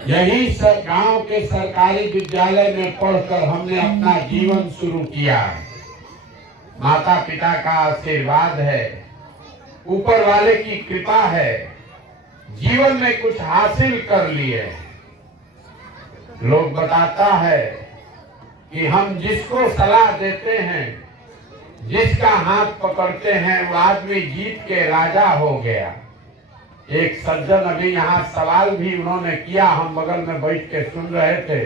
यही गांव के सरकारी विद्यालय में पढ़कर हमने अपना जीवन शुरू किया। माता पिता का आशीर्वाद है, ऊपर वाले की कृपा है, जीवन में कुछ हासिल कर लिए। लोग बताता है कि हम जिसको सलाह देते हैं, जिसका हाथ पकड़ते हैं, वो आदमी जीत के राजा हो गया। एक सज्जन अभी यहाँ सवाल भी उन्होंने किया, हम बगल में बैठ के सुन रहे थे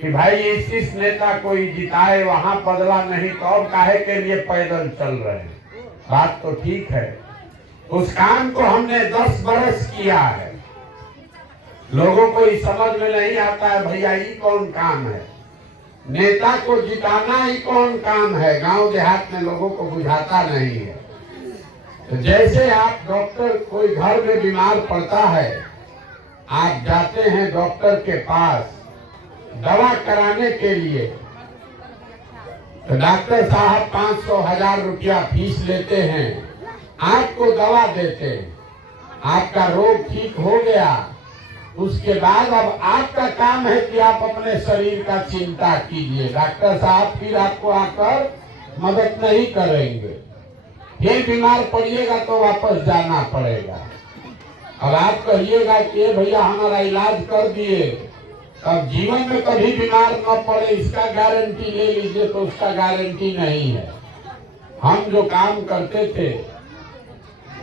कि भाई इस नेता को ही जिताए, वहां बदला नहीं तो और काहे के लिए पैदल चल रहे हैं। बात तो ठीक है, उस काम को हमने 10 बरस किया है। लोगों को ही समझ में नहीं आता है भैया ये कौन काम है, नेता को जिताना ही कौन काम है। गांव देहात में लोगों को बुझाता नहीं है। तो जैसे आप डॉक्टर, कोई घर में बीमार पड़ता है, आप जाते हैं डॉक्टर के पास दवा कराने के लिए, तो डॉक्टर साहब 500-1000 रुपया फीस लेते हैं, आपको दवा देते हैं, आपका रोग ठीक हो गया। उसके बाद अब आपका काम है कि आप अपने शरीर का चिंता कीजिए। डॉक्टर साहब फिर आपको आकर मदद नहीं करेंगे, फिर बीमार पड़िएगा तो वापस जाना पड़ेगा। अब आप कहिएगा कि भैया हमारा इलाज कर दिए, अब जीवन में कभी बीमार न पड़े इसका गारंटी ले लीजिए, तो उसका गारंटी नहीं है। हम जो काम करते थे,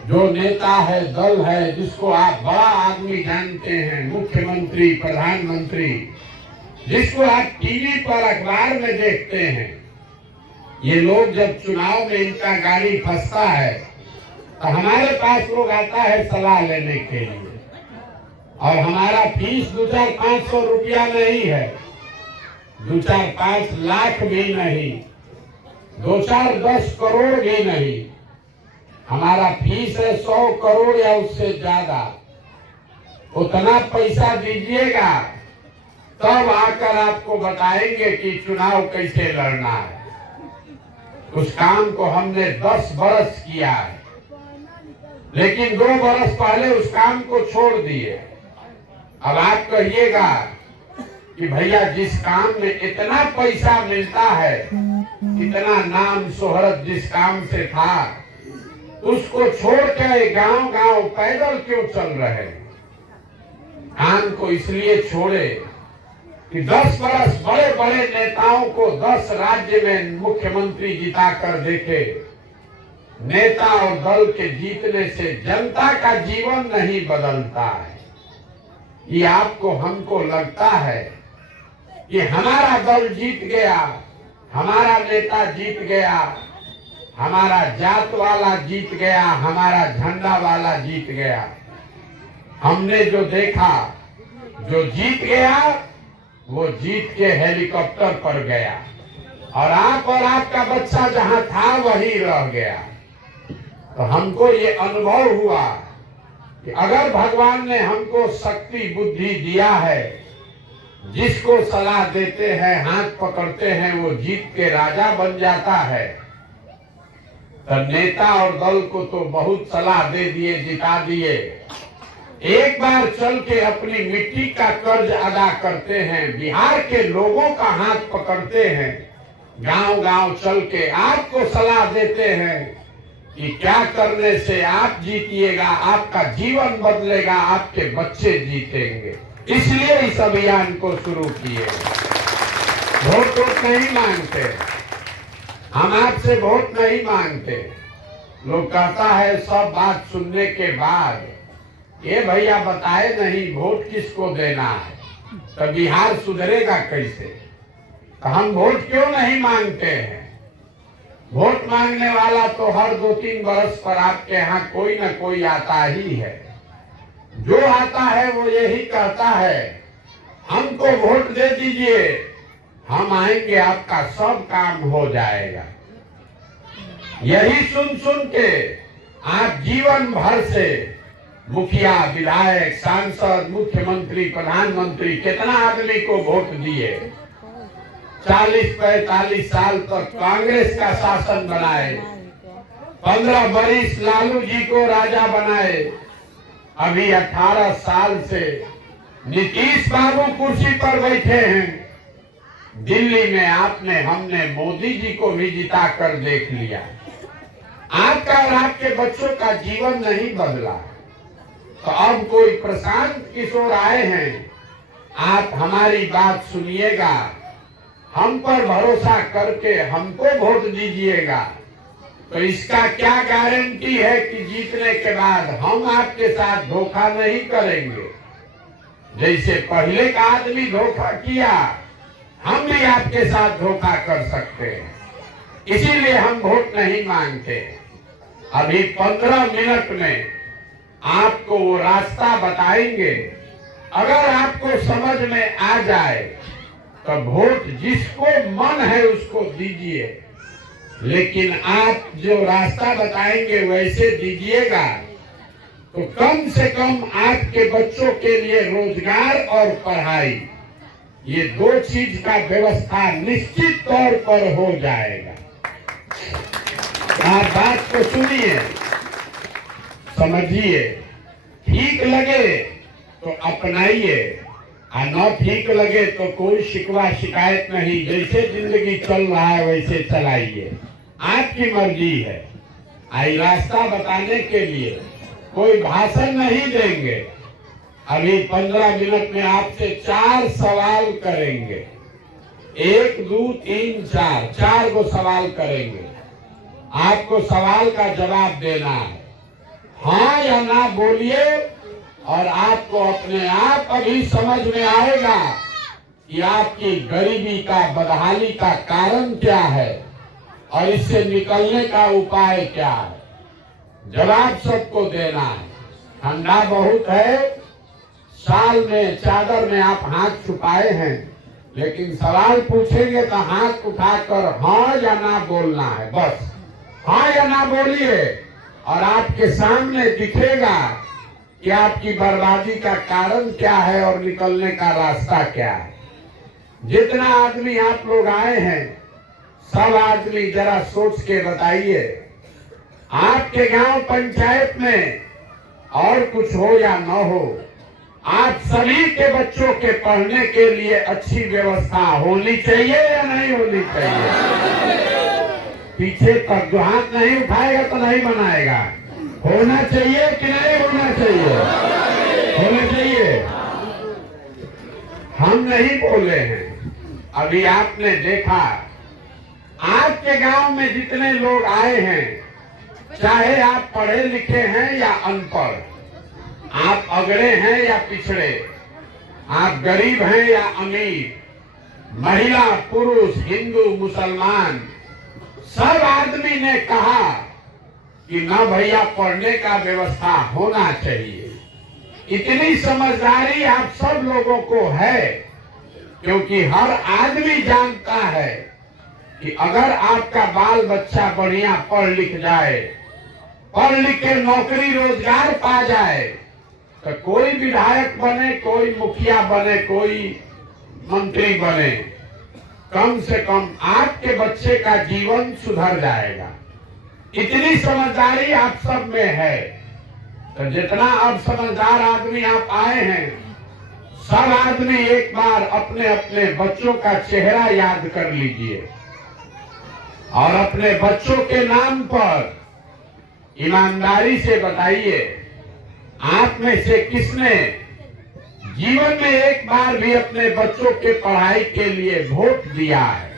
जो नेता है, दल है, जिसको आप बड़ा आदमी जानते हैं, मुख्यमंत्री, प्रधानमंत्री, जिसको आप टीवी पर, अखबार में देखते हैं, ये लोग जब चुनाव में इनका गाड़ी फंसता है तो हमारे पास लोग आता है सलाह लेने के लिए, और हमारा फीस 2-4-500 रुपया नहीं है, 2-4-5 लाख भी नहीं, 2-4-10 करोड़ भी नहीं। हमारा फीस है 100 करोड़ या उससे ज्यादा। उतना पैसा दीजिएगा तब आकर आपको बताएंगे कि चुनाव कैसे लड़ना है। उस काम को हमने 10 बरस किया है, लेकिन 2 बरस पहले उस काम को छोड़ दिए। अब आप कहिएगा कि भैया जिस काम में इतना पैसा मिलता है, इतना नाम शोहरत जिस काम से था, उसको छोड़ के गांव गांव पैदल क्यों चल रहे? काम को इसलिए छोड़े कि 10 बरस बड़े बड़े नेताओं को 10 राज्य में मुख्यमंत्री जिता कर देखे। नेता और दल के जीतने से जनता का जीवन नहीं बदलता है। ये आपको, हमको लगता है कि हमारा दल जीत गया, हमारा नेता जीत गया, हमारा जात वाला जीत गया, हमारा झंडा वाला जीत गया। हमने जो देखा, जो जीत गया वो जीत के हेलीकॉप्टर पर गया, और आप और आपका बच्चा जहां था वही रह गया। तो हमको ये अनुभव हुआ कि अगर भगवान ने हमको शक्ति बुद्धि दिया है, जिसको सलाह देते हैं, हाथ पकड़ते हैं, वो जीत के राजा बन जाता है। तो नेता और दल को तो बहुत सलाह दे दिए, जिता दिए। एक बार चल के अपनी मिट्टी का कर्ज अदा करते हैं, बिहार के लोगों का हाथ पकड़ते हैं, गांव गांव चल के आपको सलाह देते हैं कि क्या करने से आप जीतिएगा, आपका जीवन बदलेगा, आपके बच्चे जीतेंगे। इसलिए इस अभियान को शुरू किए। वोट नहीं मांगते हम, आपसे वोट नहीं मांगते। लोग कहता है सब बात सुनने के बाद, ये भैया बताए नहीं वोट किसको देना है, तो बिहार सुधरेगा कैसे? तो हम वोट क्यों नहीं मांगते हैं? वोट मांगने वाला तो हर 2-3 बरस पर आपके यहाँ कोई न कोई आता ही है। जो आता है वो यही कहता है हमको वोट दे दीजिए, हम आएंगे, आपका सब काम हो जाएगा। यही सुन सुन के आप जीवन भर से मुखिया, विधायक, सांसद, मुख्यमंत्री, प्रधानमंत्री, कितना आदमी को वोट दिए। 40-45 साल तक कांग्रेस का शासन बनाए, 15 बरिस लालू जी को राजा बनाए, अभी 18 साल से नीतीश बाबू कुर्सी पर बैठे हैं, दिल्ली में आपने हमने मोदी जी को भी जिता कर देख लिया। आपका और आपके बच्चों का जीवन नहीं बदला, तो अब कोई प्रशांत किशोर आए हैं, आप हमारी बात सुनिएगा, हम पर भरोसा करके हमको वोट दीजिएगा। तो इसका क्या गारंटी है कि जीतने के बाद हम आपके साथ धोखा नहीं करेंगे। जैसे पहले का आदमी धोखा किया, हम भी आपके साथ धोखा कर सकते हैं, इसीलिए हम वोट नहीं मांगते। अभी 15 मिनट में आपको वो रास्ता बताएंगे, अगर आपको समझ में आ जाए तो वोट जिसको मन है उसको दीजिए, लेकिन आप जो रास्ता बताएंगे वैसे दीजिएगा तो कम से कम आपके बच्चों के लिए रोजगार और पढ़ाई, ये दो चीज का व्यवस्था निश्चित तौर पर हो जाएगा। आप बात को सुनिए, समझिए, ठीक लगे तो अपनाइए, और न ठीक लगे तो कोई शिकवा शिकायत नहीं, जैसे जिंदगी चल रहा है वैसे चलाइए, आपकी मर्जी है। आई रास्ता बताने के लिए कोई भाषण नहीं देंगे। अभी 15 मिनट में आपसे 4 सवाल करेंगे, 1 2 3 4, 4 को सवाल करेंगे। आपको सवाल का जवाब देना है, हाँ या ना बोलिए, और आपको अपने आप अभी समझ में आएगा कि आपकी गरीबी का, बदहाली का कारण क्या है और इससे निकलने का उपाय क्या है। जवाब सबको देना है। ठंडा बहुत है, साल में चादर में आप हाथ छुपाए हैं, लेकिन सवाल पूछेंगे तो हाथ उठाकर हाँ या ना बोलना है, बस हाँ या ना बोलिए, और आपके सामने दिखेगा कि आपकी बर्बादी का कारण क्या है और निकलने का रास्ता क्या है। जितना आदमी आप लोग आए हैं, सब आदमी जरा सोच के बताइए, आपके गांव पंचायत में और कुछ हो या न हो, आप सभी के बच्चों के पढ़ने के लिए अच्छी व्यवस्था होनी चाहिए या नहीं होनी चाहिए। पीछे तक जो हाथ नहीं उठाएगा तो नहीं बनाएगा। होना चाहिए कि नहीं होना चाहिए? होना चाहिए। हम नहीं बोले हैं, अभी आपने देखा आपके गांव में जितने लोग आए हैं, चाहे आप पढ़े लिखे हैं या अनपढ़, आप अगड़े हैं या पिछड़े, आप गरीब हैं या अमीर, महिला पुरुष, हिंदू मुसलमान, सब आदमी ने कहा कि ना भैया पढ़ने का व्यवस्था होना चाहिए। इतनी समझदारी आप सब लोगों को है, क्योंकि हर आदमी जानता है कि अगर आपका बाल बच्चा बढ़िया पढ़ लिख जाए, पढ़ लिख के नौकरी रोजगार पा जाए, तो कोई विधायक बने, कोई मुखिया बने, कोई मंत्री बने, कम से कम आपके बच्चे का जीवन सुधर जाएगा। इतनी समझदारी आप सब में है। तो जितना अब समझदार आदमी आप आए हैं, सब आदमी एक बार अपने अपने बच्चों का चेहरा याद कर लीजिए और अपने बच्चों के नाम पर ईमानदारी से बताइए, आप में से किसने जीवन में एक बार भी अपने बच्चों के पढ़ाई के लिए वोट दिया है।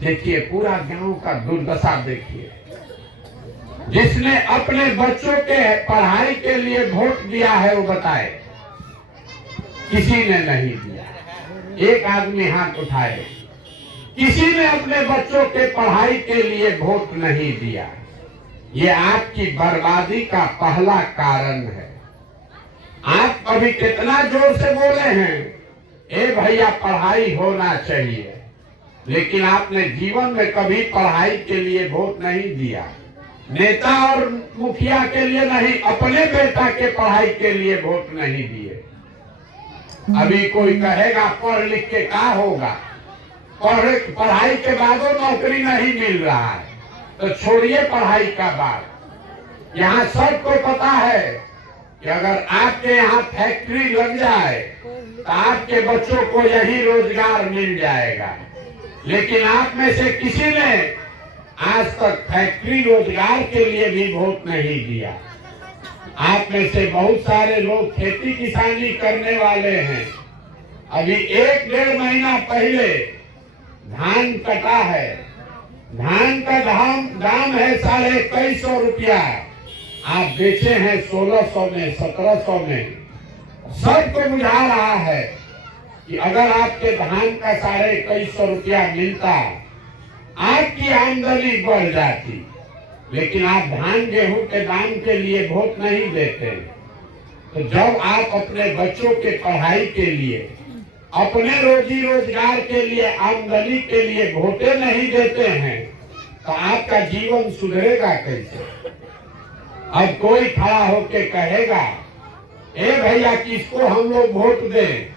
देखिए, पूरा गांव का दुर्दशा देखिए। जिसने अपने बच्चों के पढ़ाई के लिए वोट दिया है वो बताए। किसी ने नहीं दिया। एक आदमी हाथ उठाए। किसी ने अपने बच्चों के पढ़ाई के लिए वोट नहीं दिया। ये आपकी बर्बादी का पहला कारण है। आप अभी कितना जोर से बोले हैं, ए भैया पढ़ाई होना चाहिए, लेकिन आपने जीवन में कभी पढ़ाई के लिए वोट नहीं दिया। नेता और मुखिया के लिए नहीं, अपने बेटा के पढ़ाई के लिए वोट नहीं दिए। अभी कोई कहेगा पढ़ लिख के क्या होगा, पढ़ाई के बाद नौकरी नहीं मिल रहा है, तो छोड़िए पढ़ाई का बात। यहाँ सबको पता है कि अगर आपके यहाँ फैक्ट्री लग जाए तो आपके बच्चों को यही रोजगार मिल जाएगा। लेकिन आप में से किसी ने आज तक फैक्ट्री रोजगार के लिए भी वोट नहीं दिया। आप में से बहुत सारे लोग खेती किसानी करने वाले हैं। अभी 1-1.5 महीना पहले धान कटा है। धान का दाम है 2150 रुपया। आप बेचे हैं 1600 में, 1700 में। सबको बुझा रहा है कि अगर आपके धान का 2150 रुपया मिलता, आपकी आमदनी बढ़ जाती। लेकिन आप धान गेहूं के दाम के लिए वोट नहीं देते। तो जब आप अपने बच्चों के पढ़ाई के लिए, अपने रोजी रोजगार के लिए, आमदनी के लिए वोटे नहीं देते हैं, तो आपका जीवन सुधरेगा कैसे? अब कोई खड़ा होके कहेगा, ए भैया किसको हम लोग वोट दें?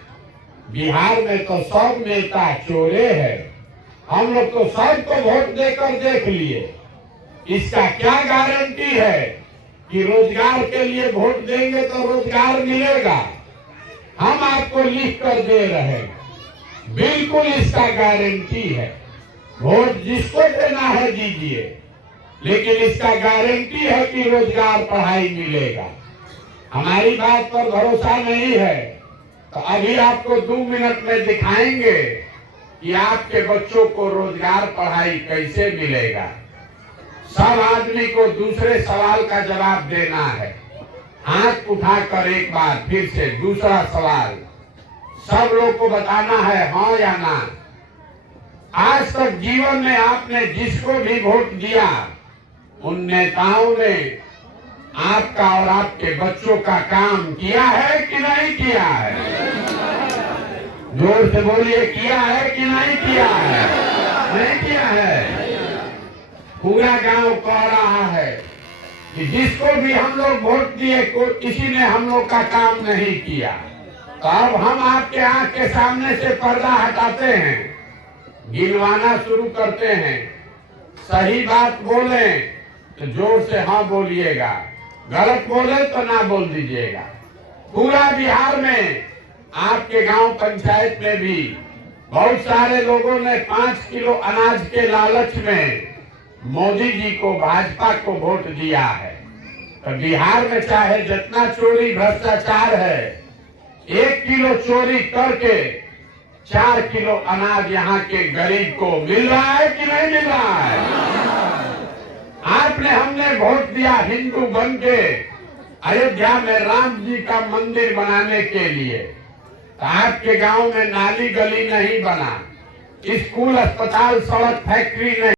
बिहार में तो सब नेता चोरे हैं, हम लोग तो सबको वोट देकर देख लिए। इसका क्या गारंटी है कि रोजगार के लिए वोट देंगे तो रोजगार मिलेगा? हम आपको लिख कर दे रहे हैं, बिल्कुल इसका गारंटी है। वोट जिसको देना है दीजिए, लेकिन इसका गारंटी है कि रोजगार पढ़ाई मिलेगा। हमारी बात पर भरोसा नहीं है तो अभी आपको 2 मिनट में दिखाएंगे कि आपके बच्चों को रोजगार पढ़ाई कैसे मिलेगा। सब आदमी को दूसरे सवाल का जवाब देना है। हाथ उठाकर एक बार फिर से दूसरा सवाल सब लोग को बताना है, हाँ या ना। आज तक जीवन में आपने जिसको भी वोट दिया, उन नेताओं ने आपका और आपके बच्चों का काम किया है कि नहीं किया है? जोर से बोलिए, किया है कि नहीं किया है? नहीं किया है। पूरा गांव कह रहा है कि जिसको भी हम लोग वोट दिए, किसी ने हम लोग का काम नहीं किया। तो अब हम आपके आंख के सामने से पर्दा हटाते हैं, गिनवाना शुरू करते हैं। सही बात बोले तो जोर से हाँ बोलिएगा, गलत बोले तो ना बोल दीजिएगा। पूरा बिहार में आपके गांव पंचायत में भी बहुत सारे लोगों ने 5 किलो अनाज के लालच में मोदी जी को, भाजपा को वोट दिया है। तो बिहार में चाहे जितना चोरी भ्रष्टाचार है, 1 किलो चोरी करके 4 किलो अनाज यहाँ के गरीब को मिल रहा है कि नहीं मिल रहा है? आपने, हमने वोट दिया हिंदू बन के अयोध्या में राम जी का मंदिर बनाने के लिए। तो आपके गांव में नाली गली नहीं बना, स्कूल, अस्पताल, सड़क, फैक्ट्री नहीं।